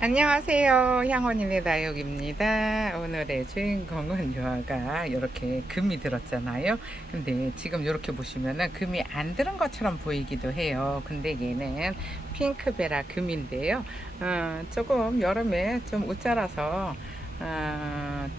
안녕하세요. 향원인의 다육입니다. 오늘의 주인공은 요아가 이렇게 금이 들었잖아요. 근데 지금 이렇게 보시면은 금이 안 들은 것처럼 보이기도 해요. 근데 얘는 핑크베라 금인데요. 조금 여름에 좀 웃자라서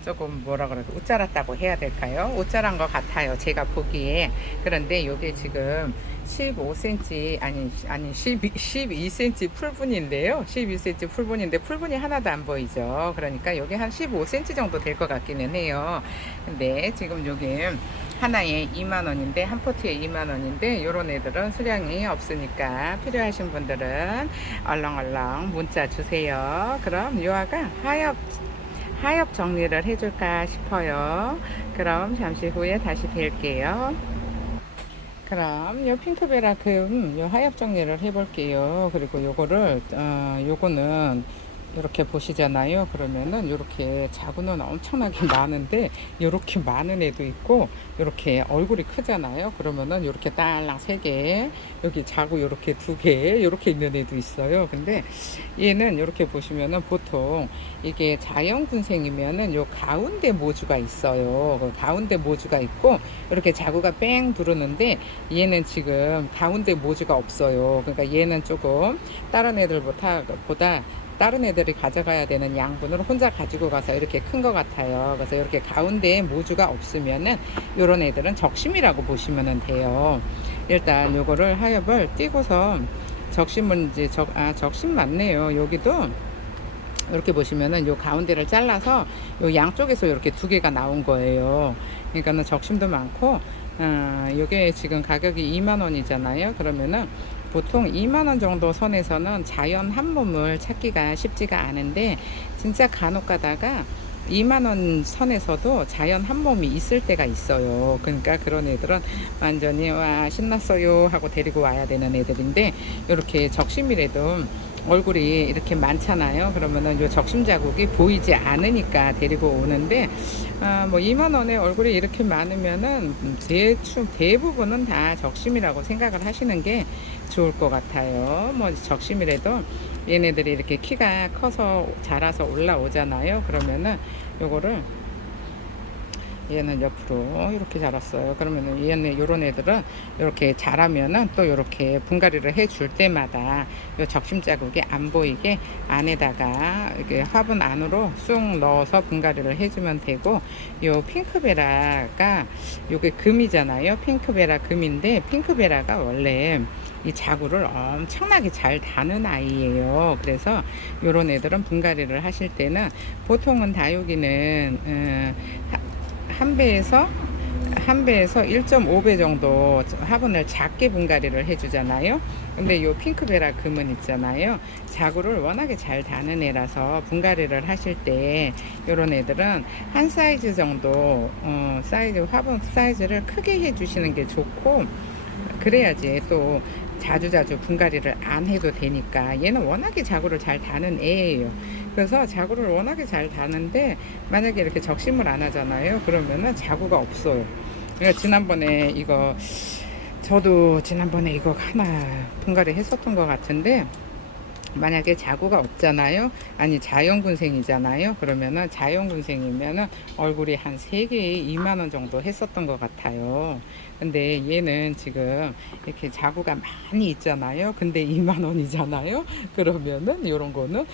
조금 뭐라 그럴까 웃자랐다고 해야 될까요? 웃자란 것 같아요, 제가 보기에. 그런데 이게 지금 15cm 아니 12cm 풀분인데요. 12cm 풀분인데 풀분이 하나도 안 보이죠. 그러니까 여기 한 15cm 정도 될 것 같기는 해요. 근데 지금 여기 하나에 2만원인데, 한 포트에 2만원인데, 요런 애들은 수량이 없으니까 필요하신 분들은 얼렁얼렁 문자 주세요. 그럼 요아가 하엽 정리를 해줄까 싶어요. 그럼 잠시 후에 다시 뵐게요. 그럼 요 핑크베라 요 하엽 정리를 해볼게요. 그리고 요거는 이렇게 보시잖아요. 그러면은 이렇게 자구는 엄청나게 많은데 이렇게 많은 애도 있고 이렇게 얼굴이 크잖아요. 그러면은 이렇게 딸랑 3개, 여기 자구 이렇게 2개 이렇게 있는 애도 있어요. 근데 얘는 이렇게 보시면은 보통 이게 자연군생이면은 요 가운데 모주가 있어요. 그 가운데 모주가 있고 이렇게 자구가 뺑 두르는데 얘는 지금 가운데 모주가 없어요. 그러니까 얘는 조금 다른 애들보다 다른 애들이 가져가야 되는 양분을 혼자 가지고 가서 이렇게 큰 것 같아요. 그래서 이렇게 가운데에 모주가 없으면은 이런 애들은 적심이라고 보시면 돼요. 일단 요거를 하엽을 띄고서 적심은 이제 적심 맞네요. 여기도 이렇게 보시면은 요 가운데를 잘라서 요 양쪽에서 이렇게 2개가 나온 거예요. 그러니까는 적심도 많고, 요게 지금 가격이 2만원이잖아요. 그러면은 보통 2만원 정도 선에서는 자연 한 몸을 찾기가 쉽지가 않은데, 진짜 간혹 가다가 2만원 선에서도 자연 한 몸이 있을 때가 있어요. 그러니까 그런 애들은 완전히 와 신났어요 하고 데리고 와야 되는 애들인데, 이렇게 적심이라도 얼굴이 이렇게 많잖아요. 그러면은 요 적심 자국이 보이지 않으니까 데리고 오는데, 뭐 2만 원에 얼굴이 이렇게 많으면은 대부분은 다 적심이라고 생각을 하시는 게 좋을 것 같아요. 뭐 적심이라도 얘네들이 이렇게 키가 커서 자라서 올라오잖아요. 그러면은 요거를 얘는 옆으로 이렇게 자랐어요. 그러면은 얘는 요런 애들은 이렇게 자라면은 또 이렇게 분갈이를 해줄 때마다 요 적심 자국이 안 보이게 안에다가 이렇게 화분 안으로 쑥 넣어서 분갈이를 해주면 되고, 요 핑크베라가 요게 금이잖아요. 핑크베라 금인데 핑크베라가 원래 이 자구를 엄청나게 잘 다는 아이예요. 그래서 요런 애들은 분갈이를 하실 때는 보통은 다육이는 한 배에서 1.5배 정도 화분을 작게 분갈이를 해주잖아요. 근데 요 핑크베라 금은 있잖아요. 자구를 워낙에 잘 다는 애라서 분갈이를 하실 때 요런 애들은 한 사이즈 정도 화분 사이즈를 크게 해주시는 게 좋고, 그래야지 또 자주자주 분갈이를 안 해도 되니까. 얘는 워낙에 자구를 잘 다는 애예요. 그래서 자구를 워낙에 잘 다는데 만약에 이렇게 적심을 안 하잖아요. 그러면은 자구가 없어요. 그러니까 저도 지난번에 이거 하나 분갈이 했었던 것 같은데, 만약에 자구가 없잖아요. 아니 자연군생이잖아요. 그러면은 자연군생이면은 얼굴이 한 3개에 2만원 정도 했었던 것 같아요. 근데 얘는 지금 이렇게 자구가 많이 있잖아요. 근데 2만원이잖아요. 그러면은 이런 거는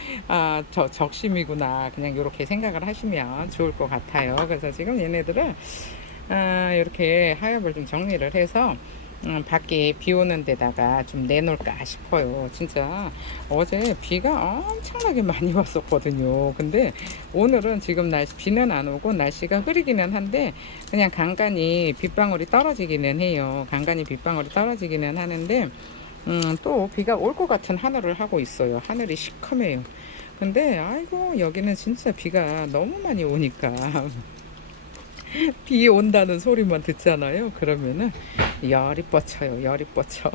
저 적심이구나 그냥 이렇게 생각을 하시면 좋을 것 같아요. 그래서 지금 얘네들을 이렇게 하엽을 좀 정리를 해서 밖에 비 오는 데다가 좀 내놓을까 싶어요. 진짜 어제 비가 엄청나게 많이 왔었거든요. 근데 오늘은 지금 비는 안 오고 날씨가 흐리기는 한데 그냥 간간히 빗방울이 떨어지기는 해요. 간간히 빗방울이 떨어지기는 하는데, 또 비가 올 것 같은 하늘을 하고 있어요. 하늘이 시커매요. 근데 아이고 여기는 진짜 비가 너무 많이 오니까 비 온다는 소리만 듣잖아요. 그러면은 열이 뻗쳐요. 열이 뻗쳐.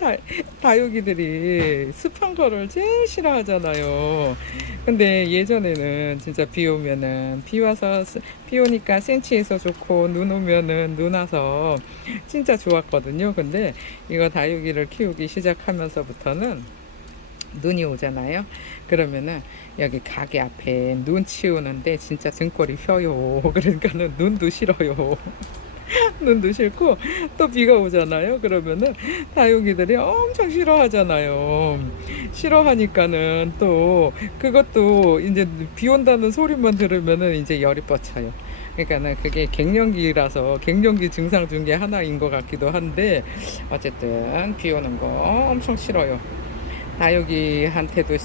다, 다육이들이 습한 거를 제일 싫어하잖아요. 근데 예전에는 진짜 비 오니까 센치해서 좋고, 눈 오면은 눈 와서 진짜 좋았거든요. 근데 이거 다육이를 키우기 시작하면서부터는 눈이 오잖아요. 그러면은 여기 가게 앞에 눈 치우는데 진짜 등골이 휘어요. 그러니까는 눈도 싫어요. 눈도 싫고 또 비가 오잖아요. 그러면은 다육이들이 엄청 싫어하잖아요. 싫어하니까는 또 그것도 이제 비 온다는 소리만 들으면은 이제 열이 뻗쳐요. 그러니까는 그게 갱년기라서 갱년기 증상 중에 하나인 것 같기도 한데 어쨌든 비 오는 거 엄청 싫어요. 다육이한테도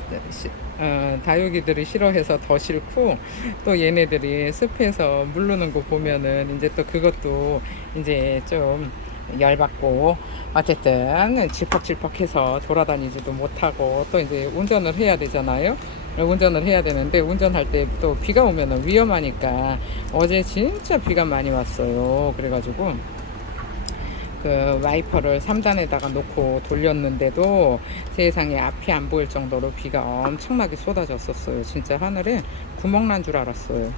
다육이들이 싫어해서 더 싫고 또 얘네들이 습해서 물르는 거 보면은 이제 또 그것도 이제 좀 열받고 어쨌든 질퍽질퍽해서 돌아다니지도 못하고 또 이제 운전을 해야 되잖아요. 운전을 해야 되는데 운전할 때 또 비가 오면은 위험하니까 어제 진짜 비가 많이 왔어요. 그래가지고 그 와이퍼를 3단에다가 놓고 돌렸는데도 세상에 앞이 안 보일 정도로 비가 엄청나게 쏟아졌었어요. 진짜 하늘에 구멍 난 줄 알았어요.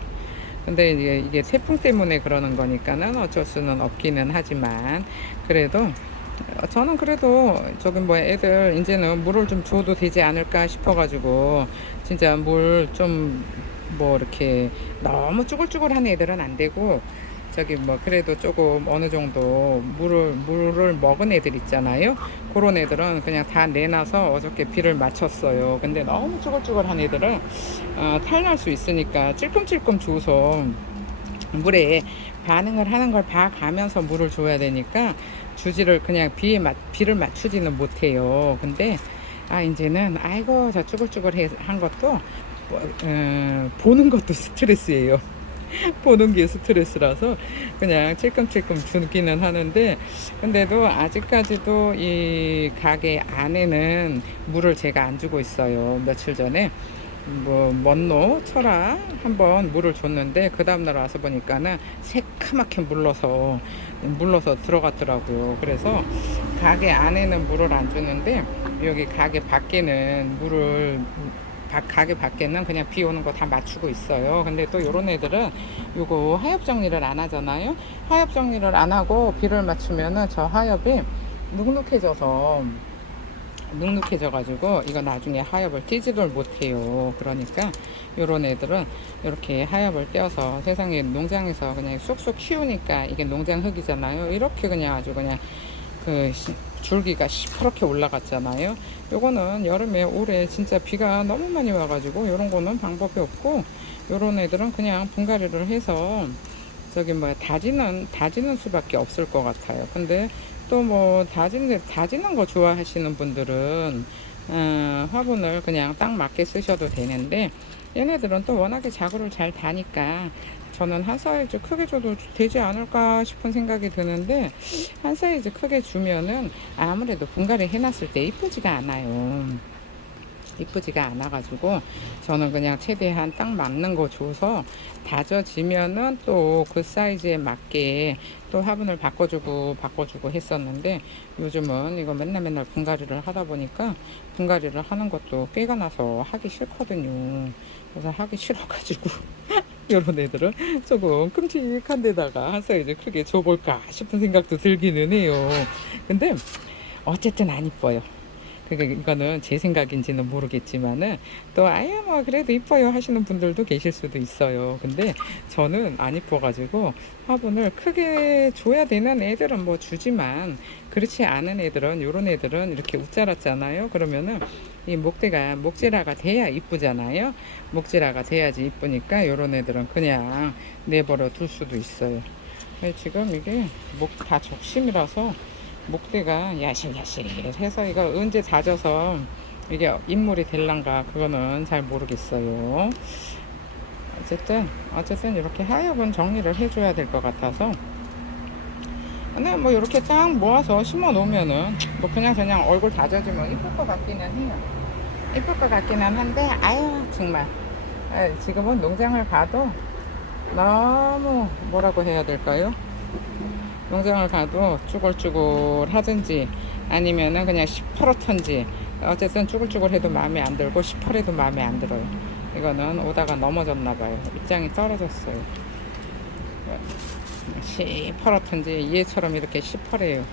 근데 이게 태풍 때문에 그러는 거니까는 어쩔 수는 없기는 하지만 그래도 저는 그래도 저기 뭐 애들 이제는 물을 좀 줘도 되지 않을까 싶어가지고 진짜 물 좀 뭐 이렇게 너무 쭈글쭈글한 애들은 안 되고 저기 뭐 그래도 조금 어느 정도 물을 먹은 애들 있잖아요. 그런 애들은 그냥 다 내놔서 어저께 비를 맞췄어요. 근데 너무 쭈글쭈글한 애들은 탈날 수 있으니까 찔끔찔끔 줘서 물에 반응을 하는 걸 봐가면서 물을 줘야 되니까 주지를 그냥 비를 맞추지는 못해요. 근데 이제는 아이고 저 쭈글쭈글한 것도 보는 것도 스트레스예요. 보는 게 스트레스라서 그냥 찔끔찔끔 주기는 하는데 근데도 아직까지도 이 가게 안에는 물을 제가 안 주고 있어요. 며칠 전에 뭐 먼노 철아 한번 물을 줬는데 그 다음날 와서 보니까는 새카맣게 물러서 들어갔더라고요. 그래서 가게 안에는 물을 안 주는데 여기 가게 밖에는 가게 밖에는 그냥 비 오는 거 다 맞추고 있어요. 근데 또 요런 애들은 요거 하엽 정리를 안 하잖아요. 하엽 정리를 안 하고 비를 맞추면은 저 하엽이 눅눅해져 가지고 이거 나중에 하엽을 띄지를 못해요. 그러니까 요런 애들은 이렇게 하엽을 떼어서 세상에 농장에서 그냥 쑥쑥 키우니까 이게 농장 흙이잖아요. 이렇게 그냥 아주 그냥 그 줄기가 시퍼렇게 올라갔잖아요. 요거는 여름에 올해 진짜 비가 너무 많이 와가지고 요런 거는 방법이 없고 요런 애들은 그냥 분갈이를 해서 저기 뭐 다지는 수밖에 없을 것 같아요. 근데 또 뭐 다지는 거 좋아하시는 분들은 화분을 그냥 딱 맞게 쓰셔도 되는데 얘네들은 또 워낙에 자구를 잘 다니까 저는 한 사이즈 크게 줘도 되지 않을까 싶은 생각이 드는데 한 사이즈 크게 주면은 아무래도 분갈이 해놨을 때 이쁘지가 않아요. 이쁘지가 않아가지고 저는 그냥 최대한 딱 맞는 거 줘서 다져지면은 또 그 사이즈에 맞게 또 화분을 바꿔주고 했었는데 요즘은 이거 맨날 분갈이를 하다 보니까 분갈이를 하는 것도 꾀가 나서 하기 싫거든요. 그래서 하기 싫어가지고 이런 애들은 조금 끔찍한 데다가 한 사이즈 크게 줘볼까 싶은 생각도 들기는 해요. 근데 어쨌든 안 이뻐요. 그러니까 이거는 제 생각인지는 모르겠지만은 또 아예 뭐 그래도 이뻐요 하시는 분들도 계실 수도 있어요. 근데 저는 안 이뻐가지고 화분을 크게 줘야 되는 애들은 뭐 주지만 그렇지 않은 애들은 요런 애들은 이렇게 웃자랐잖아요. 그러면은 이 목재라가 돼야 이쁘잖아요. 목재라가 돼야지 이쁘니까 요런 애들은 그냥 내버려 둘 수도 있어요. 지금 이게 다 적심이라서 목대가 야실야실해서 이거 언제 다져서 이게 인물이 될란가 그거는 잘 모르겠어요. 어쨌든 이렇게 하엽은 정리를 해줘야 될 것 같아서 근데 뭐 이렇게 딱 모아서 심어 놓으면은 뭐 그냥 얼굴 다져주면 이쁠 것 같기는 해요. 이쁠 것 같기는 한데 아유 정말 지금은 농장을 가도 너무 뭐라고 해야 될까요? 농장을 가도 쭈글쭈글 하든지 아니면은 그냥 시퍼렇던지 어쨌든 쭈글쭈글 해도 마음에 안 들고 시퍼래도 마음에 안 들어요. 이거는 오다가 넘어졌나 봐요. 입장이 떨어졌어요. 시퍼렇던지 얘처럼 이렇게 시퍼래요.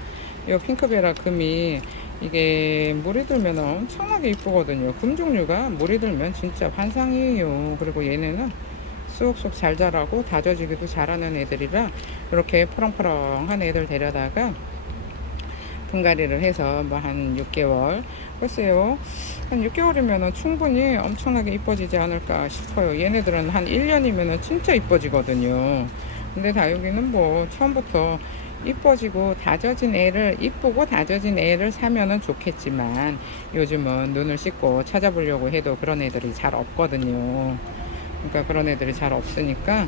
이 핑크베라 금이 이게 물이 들면 엄청나게 이쁘거든요. 금 종류가 물이 들면 진짜 환상이에요. 그리고 얘네는 쑥쑥 잘 자라고 다져지기도 잘하는 애들이라 이렇게 포렁포렁한 애들 데려다가 분갈이를 해서 뭐 한 6개월, 글쎄요, 한 6개월이면 충분히 엄청나게 이뻐지지 않을까 싶어요. 얘네들은 한 1년이면 진짜 이뻐지거든요. 근데 다육이는 뭐 처음부터 이뻐지고 다져진 애를, 이쁘고 다져진 애를 사면은 좋겠지만 요즘은 눈을 씻고 찾아보려고 해도 그런 애들이 잘 없거든요. 그러니까 그런 애들이 잘 없으니까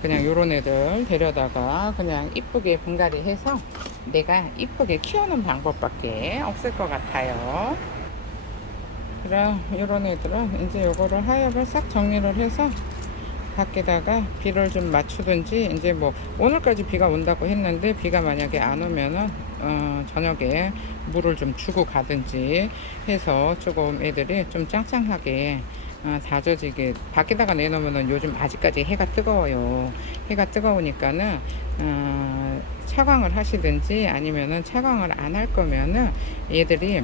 그냥 요런 애들 데려다가 그냥 이쁘게 분갈이 해서 내가 이쁘게 키우는 방법밖에 없을 것 같아요. 그래, 요런 애들은 이제 요거를 하엽을 싹 정리를 해서 밖에다가 비를 좀 맞추든지, 이제 뭐 오늘까지 비가 온다고 했는데 비가 만약에 안 오면은 저녁에 물을 좀 주고 가든지 해서 조금 애들이 좀 짱짱하게 다져지게 밖에다가 내놓으면은 요즘 아직까지 해가 뜨거워요. 해가 뜨거우니까는 차광을 하시든지 아니면은 차광을 안 할 거면은 얘들이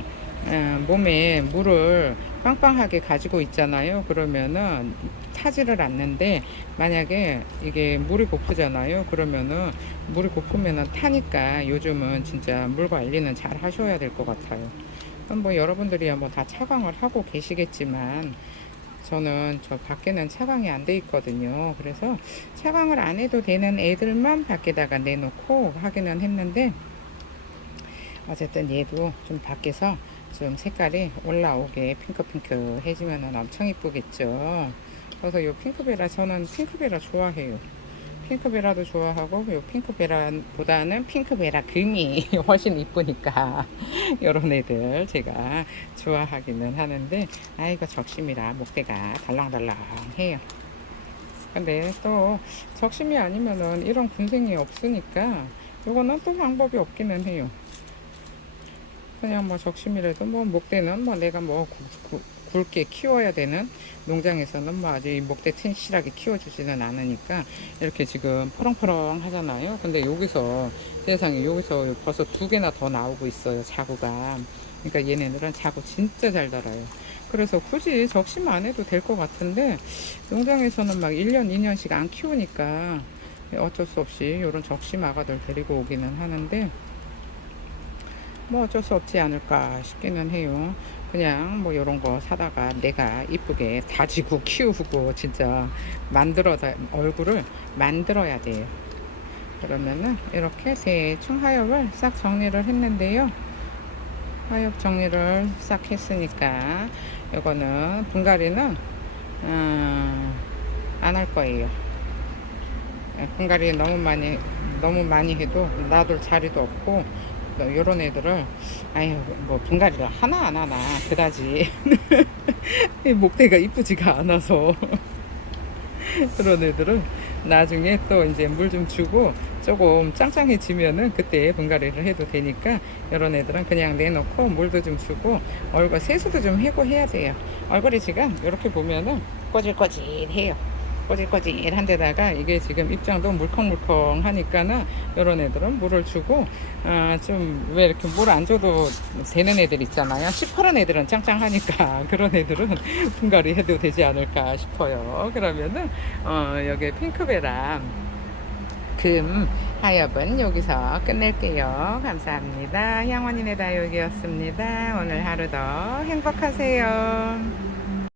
몸에 물을 빵빵하게 가지고 있잖아요. 그러면은 타지를 않는데, 만약에 이게 물이 고프잖아요. 그러면은 물이 고프면은 타니까 요즘은 진짜 물 관리는 잘 하셔야 될 것 같아요. 뭐 여러분들이야 뭐 다 차광을 하고 계시겠지만 저는 저 밖에는 차광이 안 돼 있거든요. 그래서 차광을 안 해도 되는 애들만 밖에다가 내놓고 하기는 했는데, 어쨌든 얘도 좀 밖에서 좀 색깔이 올라오게 핑크핑크 해지면 엄청 이쁘겠죠. 그래서 요 핑크베라, 저는 핑크베라 좋아해요. 핑크베라도 좋아하고, 요 핑크베라보다는 핑크베라 금이 훨씬 이쁘니까 요런 애들 제가 좋아하기는 하는데, 아이고 적심이라 목대가 달랑달랑해요. 근데 또 적심이 아니면은 이런 군생이 없으니까 요거는 또 방법이 없기는 해요. 그냥 뭐 적심이라도 뭐 목대는 뭐 내가 뭐 굵게 키워야 되는 농장에서는 뭐 아주 이 목대 튼실하게 키워주지는 않으니까 이렇게 지금 퍼렁퍼렁 하잖아요. 근데 여기서 세상에 여기서 벌써 2개나 더 나오고 있어요, 자구가. 그러니까 얘네들은 자구 진짜 잘 달아요. 그래서 굳이 적심 안 해도 될 것 같은데 농장에서는 막 1년 2년씩 안 키우니까 어쩔 수 없이 이런 적심 아가들 데리고 오기는 하는데, 뭐 어쩔 수 없지 않을까 싶기는 해요. 그냥 뭐 요런 거 사다가 내가 이쁘게 다지고 키우고 진짜 얼굴을 만들어야 돼요. 그러면은 이렇게 대충 하엽을 싹 정리를 했는데요. 하엽 정리를 싹 했으니까 요거는 분갈이는 안 할 거예요. 분갈이 너무 많이 해도 놔둘 자리도 없고, 요런 애들을 아유 뭐 분갈이를 하나 안 하나 그다지 목대가 이쁘지가 않아서 그런 애들은 나중에 또 이제 물 좀 주고 조금 짱짱해지면은 그때 분갈이를 해도 되니까, 이런 애들은 그냥 내놓고 물도 좀 주고 얼굴 세수도 좀 하고 해야 돼요. 얼굴이 지금 이렇게 보면은 꼬질꼬질해요. 꼬질꼬질한 데다가 이게 지금 입장도 물컹물컹 하니까는 이런 애들은 물을 주고, 좀 왜 이렇게 물 안 줘도 되는 애들 있잖아요. 시퍼런 애들은 짱짱하니까 그런 애들은 분갈이 해도 되지 않을까 싶어요. 그러면은 여기 핑크베라 금 하엽은 여기서 끝낼게요. 감사합니다. 향원이네 다육이었습니다. 오늘 하루도 행복하세요.